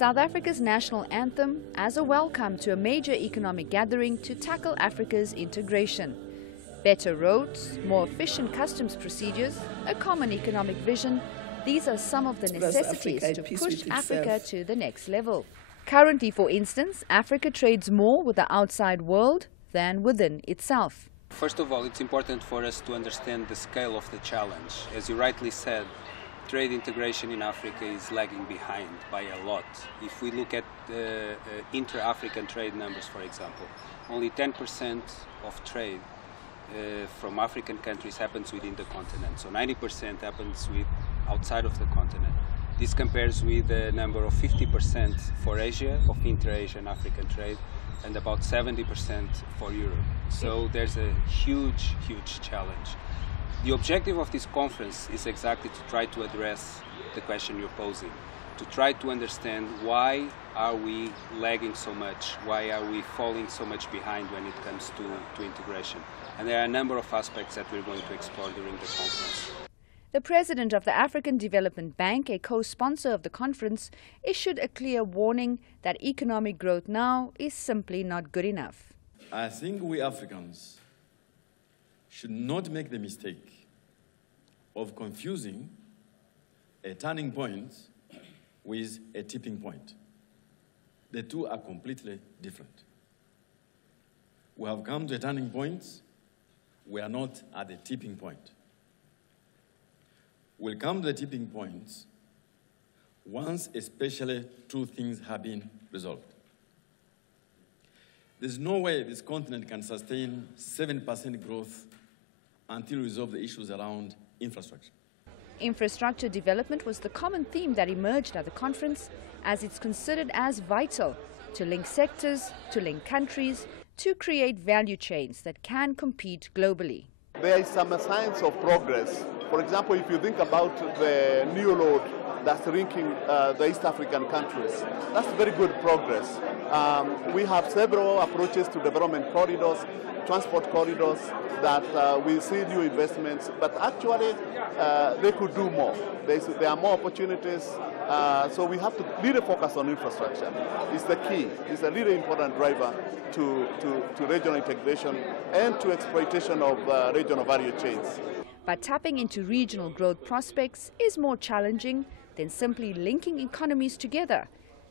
South Africa's national anthem as a welcome to a major economic gathering to tackle Africa's integration. Better roads, more efficient customs procedures, a common economic vision, these are some of the necessities to push Africa to the next level. Currently, for instance, Africa trades more with the outside world than within itself. First of all, it's important for us to understand the scale of the challenge. As you rightly said, trade integration in Africa is lagging behind by a lot. If we look at the inter-African trade numbers, for example, only 10% of trade from African countries happens within the continent. So 90% happens outside of the continent. This compares with a number of 50% for Asia, of inter-Asian African trade, and about 70% for Europe. So there's a huge, huge challenge. The objective of this conference is exactly to try to address the question you're posing, to try to understand why are we lagging so much, why are we falling so much behind when it comes to integration. And there are a number of aspects that we're going to explore during the conference. The president of the African Development Bank, a co-sponsor of the conference, issued a clear warning that economic growth now is simply not good enough. I think we Africans should not make the mistake of confusing a turning point with a tipping point. The two are completely different. We have come to a turning point. We are not at the tipping point. We'll come to the tipping point once especially two things have been resolved. There's no way this continent can sustain 7% growth until we resolve the issues around infrastructure. Infrastructure development was the common theme that emerged at the conference, as it's considered as vital to link sectors, to link countries, to create value chains that can compete globally. There is some signs of progress. For example, if you think about the new road that's linking the East African countries, that's very good progress. We have several approaches to development corridors, transport corridors, that we see new investments, but actually they could do more. There are more opportunities, so we have to really focus on infrastructure. It's the key. It's a really important driver to regional integration and to exploitation of regional value chains. But tapping into regional growth prospects is more challenging than simply linking economies together.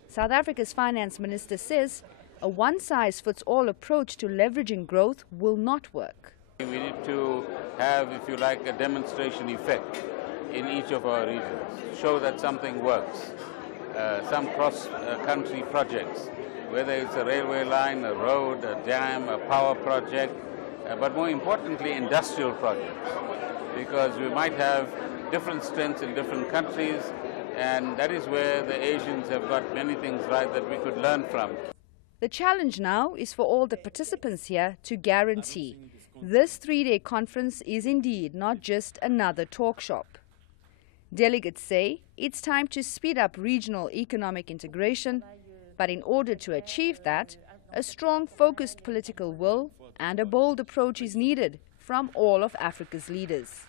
South Africa's finance minister says a one-size-fits-all approach to leveraging growth will not work. We need to have, if you like, a demonstration effect in each of our regions, show that something works. Some cross-country projects, whether it's a railway line, a road, a dam, a power project, but more importantly, industrial projects, because we might have different strengths in different countries, and that is where the Asians have got many things right that we could learn from. The challenge now is for all the participants here to guarantee this three-day conference is indeed not just another talk shop. Delegates say it's time to speed up regional economic integration, but in order to achieve that, a strong, focused political will and a bold approach is needed from all of Africa's leaders.